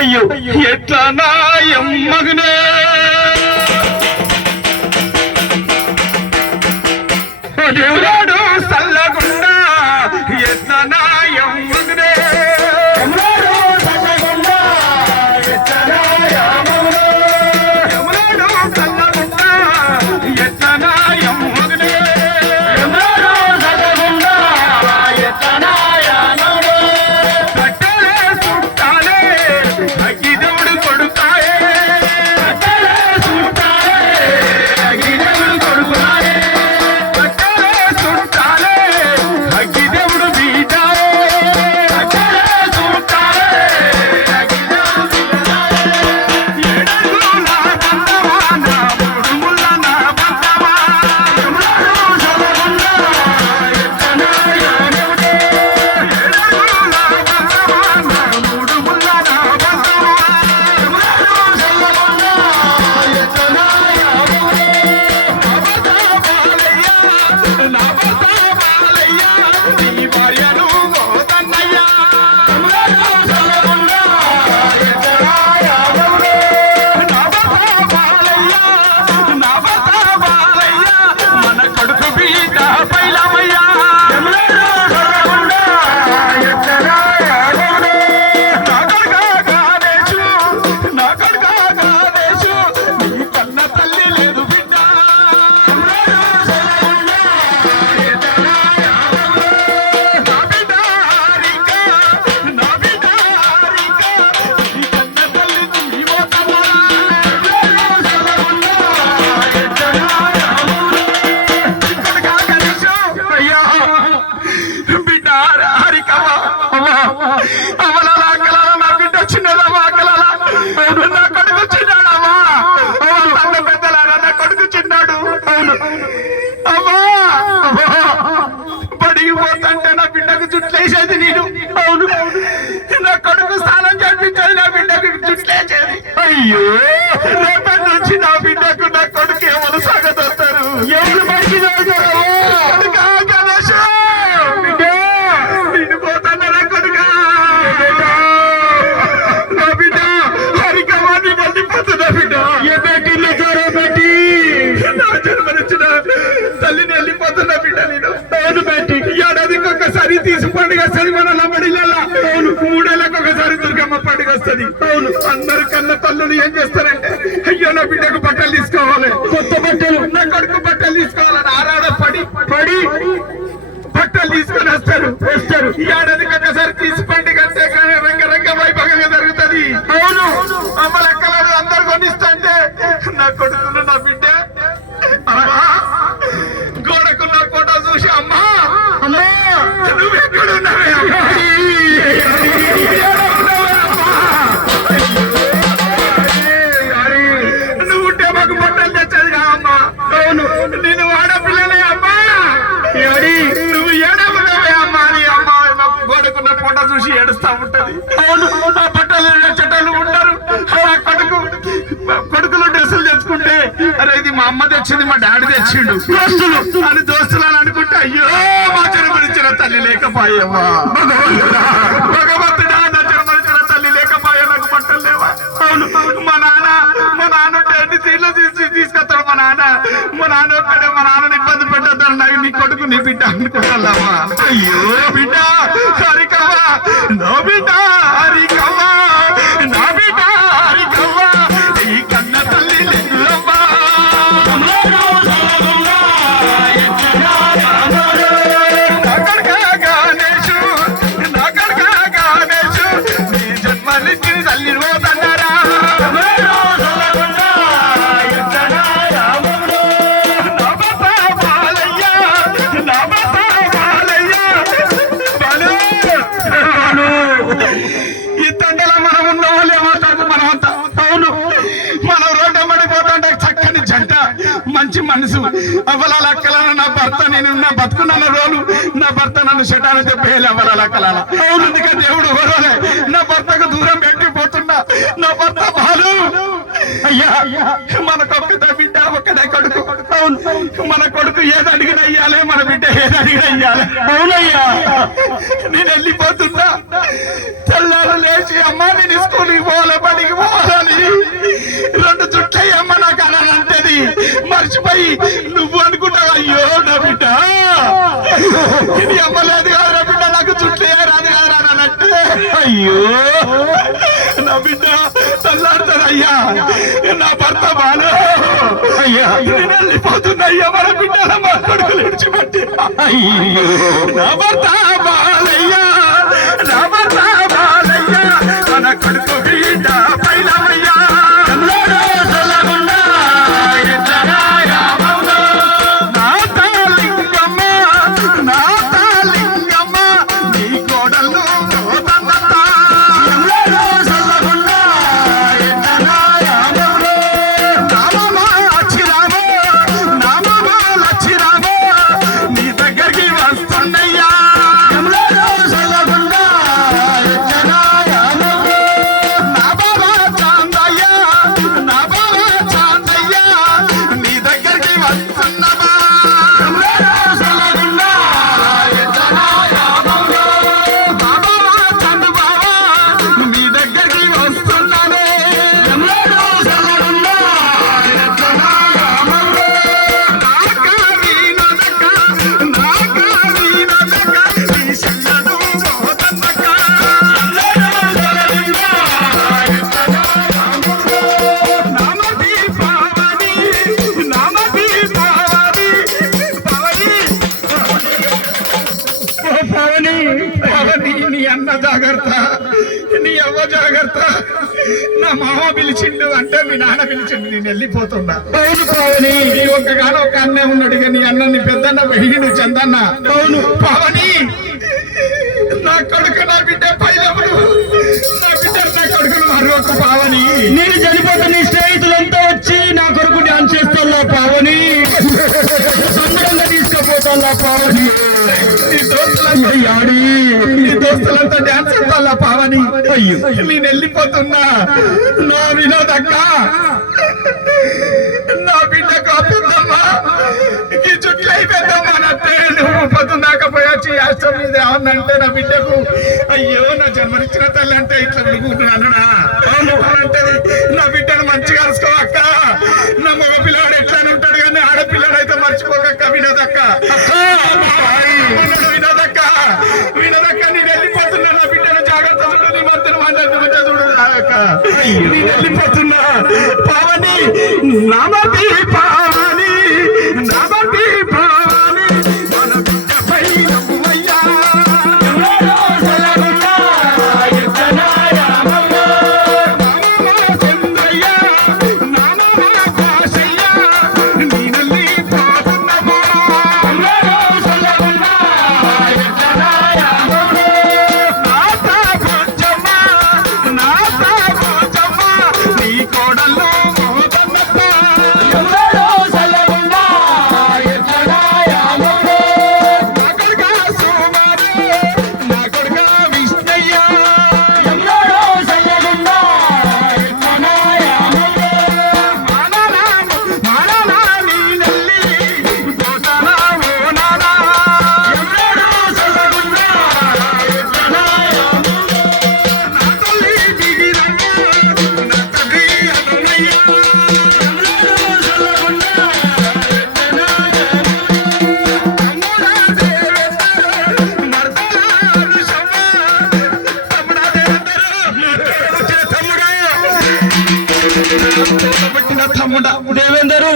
అయ్యో ఎట్లా నాయం మగనే దేవుడు సల్లగుండా ఎట్లా నాయం మగనే బడిగిపోతుంటే నా బిడ్డకు చుట్లేసేది నేను. అవును, నా కొడుకు స్నానం చేయించేది, నా బిడ్డకు చుట్లేసేది. అయ్యో, రేపటి నుంచి నా బిడ్డకు నా కొడుకు ఎవరు సాగదొస్తారు? ఎవరు బయటికి తల్లిని వెళ్ళిపోతున్నా బిడ్డ నేను. అవును బయటి ఏడాదికి ఒకసారి తీసి పండుగ వస్తుంది మన లమ్మడిల్లా. అవును, 3 ఏళ్ళకి ఒకసారి దుర్గమ్మ పండుగ వస్తుంది. అవును, అందరు కన్న తల్లులు ఏం చేస్తారంటే అయ్యో నా బిడ్డకు బట్టలు తీసుకోవాలి, కొత్త బట్టలు, నా కొడుకు బట్టలు తీసుకోవాలని ఆరాడ పడి పడి బట్టలు తీసుకొని వస్తారు. ఈ ఏడాదికి ఒకసారి తీసి పండుగ అంటే రంగరంగ వైభవంగా జరుగుతుంది. అవును, అమ్మలక్కలు అందరు కొనిస్తుంటే నా కొడుకులు నా బిడ్డ గోడకున్న ఫోటో చూసి అమ్మా నువ్వు ఎక్కడున్నావే నువ్వుంటే మాకు బట్టలు తెచ్చేది కాదమ్మా. అవును, నేను ఆడపిల్లనే అమ్మా. నువ్వు ఏడవున్నావే అమ్మా అని అమ్మ గోడకున్న ఫోటో చూసి ఏడుస్తా ఉంటది. అవును, ఆ బట్టలు చెట్టలు ఉండరు. కొడుకులు డ్రెస్సులు తెచ్చుకుంటే అరే ఇది మా అమ్మ తెచ్చింది, మా డాడీ తెచ్చిండు దోస్తులు అని దోస్తులు అని అనుకుంటే అయ్యో మా జన్మనిచ్చిన తల్లి లేకపోయావా భగవంతుడా, నా జన్మనిచ్చిన తల్లి లేకపోయా, నాకు బట్టలు లేవా. అవును, మా నాన్న ఎన్ని తీర్లు తీసుకొస్తాడు మా నాన్న ఒక్కడే. మా నాన్నని ఇబ్బంది పెట్టద్దాను, నాకు నీ కొడుకు నీ బిడ్డ అనుకుంటావా? అయ్యో బిడ్డ హరికవ్వా, నో బిడ్డ హరికవ్వా, నా బిడ్డ హరికవ్వా, ఈ కన్న తల్లి లేవమ్మా. ఈ తండ్రిలో మనం ఉన్న వాళ్ళు ఏమంటారు మనమంతా. అవును, మనం రోడ్డు పడిపోతుంటే చక్కని జంట, మంచి మనసు, అవలాల అక్కలాల నా భర్త, నేను నా బతుకున్న రోజు నా భర్త నన్ను శటాలు చెప్పేయాలి అవలాల అక్కలాల. అవును, అందుకే దేవుడు వరలే నా భర్తకు దూరం పెట్టిపోతున్నా. నా భర్త బాలు అయ్యా మనకొక్కదే బిడ్డ, ఒక్కదే కొడుకు. అవును, మన కొడుకు ఏది అడిగిన ఇయ్యాలి, మన బిడ్డ ఏది అడిగిన ఇయ్యాలి. అవునయ్యా. నేను వెళ్ళిపోతున్నా. తెల్లారు లేచి అమ్మ నేను స్కూల్కి పోవాలి, బడికి పోవాలని 2 చుట్లయ్యి అమ్మ నాకు అనంటది. మర్చిపోయి నువ్వు అనుకుంటావు అయ్యో నా బిడ్డ ఇది అమ్మలేదు కాదురా బిడ్డ, నాకు చుట్లే రాదు కాదురా అనంటే అయ్యో నా బిడ్డ తెల్లాడుతుందయ్యా. నా భర్త బాలు అయ్యా నేను వెళ్ళిపోతున్నా అయ్యా, మన బిడ్డల మా కొడుకులు విడిచిపెట్టి. నా భర్త బాలయ్యా, నా భర్త బాలయ్యా, మన కొడుకు బిడ్డ పైలమయ్యా. నీ అన్న జాగ్రత్త, నీ అవ్వ జాగ్రత్త. నా మామ పిలిచిండు అంటే మీ నాన్న పిలిచిండు, నేను వెళ్ళిపోతున్నా. పావని నీ ఒక్కగానో ఒక అన్నే ఉన్నాడు, ఇక నీ అన్న నీ పెద్దన్న వెయ్యిండు చందన్న. అవును పావని నా కొడుకు నా బిడ్డ పైలముడు, నా బిడ్డ నా కొడుకును మరొక పావని. నేను చనిపోతే నీ స్నేహితులంతా వచ్చి నా కొరకు డాన్స్ చేస్తాను పావని, సంబరంగా తీసుకుపోతాను పావని. నీ దోస్తులంతా డాన్స్ చేస్తాను పావని. అయ్యో నేను వెళ్ళిపోతున్నా. నా వినోదక్క, నా బిడ్డకు పెద్దమ్మా ఈ చుట్లు అయిపోద్దమ్మా అంటే నువ్వు పొద్దున్నాకపోయొచ్చి అష్టం మీద ఏమన్నంటే నా బిడ్డకు అయ్యో నా జన్మనిచ్చిన తల్లి అంటే ఇట్లా విడుకుంటున్నానునా అంటది. నా బిడ్డను మంచిగా అరుసుకో అక్క. నా మగ పిల్లవాడు ఎట్లానే ఉంటాడు కానీ ఆడపిల్లడు అయితే మర్చిపోకక్క. వినోదక్క, వినోదక్క, వినోదక్క నేను వెళ్ళిపోతున్నా. నా బిడ్డను జాగ్రత్త చూడు, నీ మధ్యన మంచిగా చూడు అక్క. నేను వెళ్ళిపోతున్నా. పావని నామతి పావని, నామతి పావని, మన బిడ్డ పైన పువ్వయ్యా. తమ్ముడా దేవేందరు,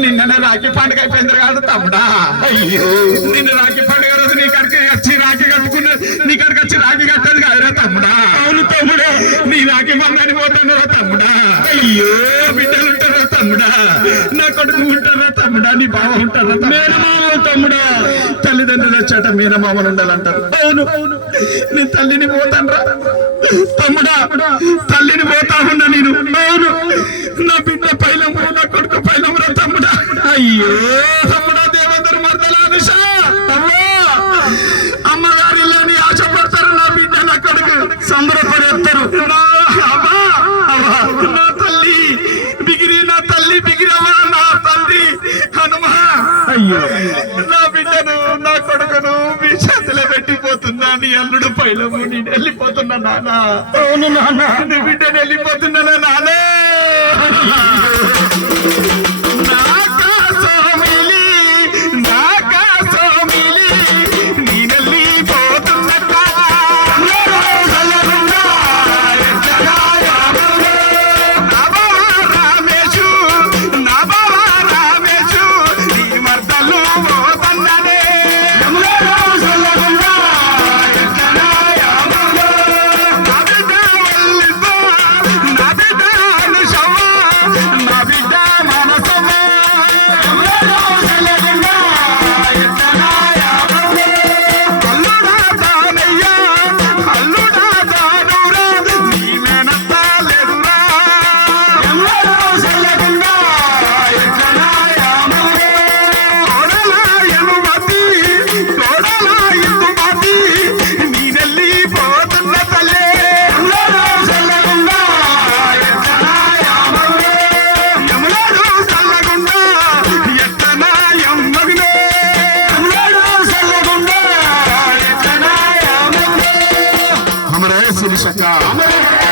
నిన్న రాఖీ పండుగ అయిపోయింది కాదు తమ్ముడా. అయ్యో నిన్న రాఖీ పండుగ రోజు నీ కడికి వచ్చి రాఖీ కట్టుకున్న, నీ కడికి వచ్చి రాఖీ కట్టదు కాదురా తమ్ముడా. అవును తమ్ముడే, నీ రాఖీ పండుగని పోతున్నారా తమ్ముడా. అయ్యో బిడ్డలు ఉంటారా తమ్ముడా, నా కొడుకు ఉంటారా తమ్ముడా, నీ బావ ఉంటారా మేనమామ తమ్ముడా. తల్లిదండ్రులు వచ్చాట మేనమామలు ఉండాలంటారు. అవును నీ తల్లిని పోతానరా తమ్ముడా, తల్లిని పోతా ఉన్నా నేను. అవును నా బిడ్డ పైలము, నా కొడుకు పైలమురా తమ్ముడా. అయ్యో తమ్ముడా దేవేంద్ర మర్దలా నిషా అమ్మగారిల్లని ఆశపడతారు. నా బిడ్డ నా కొడుకు సంబరపడేస్తారు. నా తల్లి బిగిరి, నా తల్లి బిగిరవ్వ, నా తల్లి నీ అల్లుడు పైలము నేను వెళ్ళిపోతున్నా నాన్న. అవును నాన్న. నీ బిడ్డను వెళ్ళిపోతున్నానా నాన్న. हमारे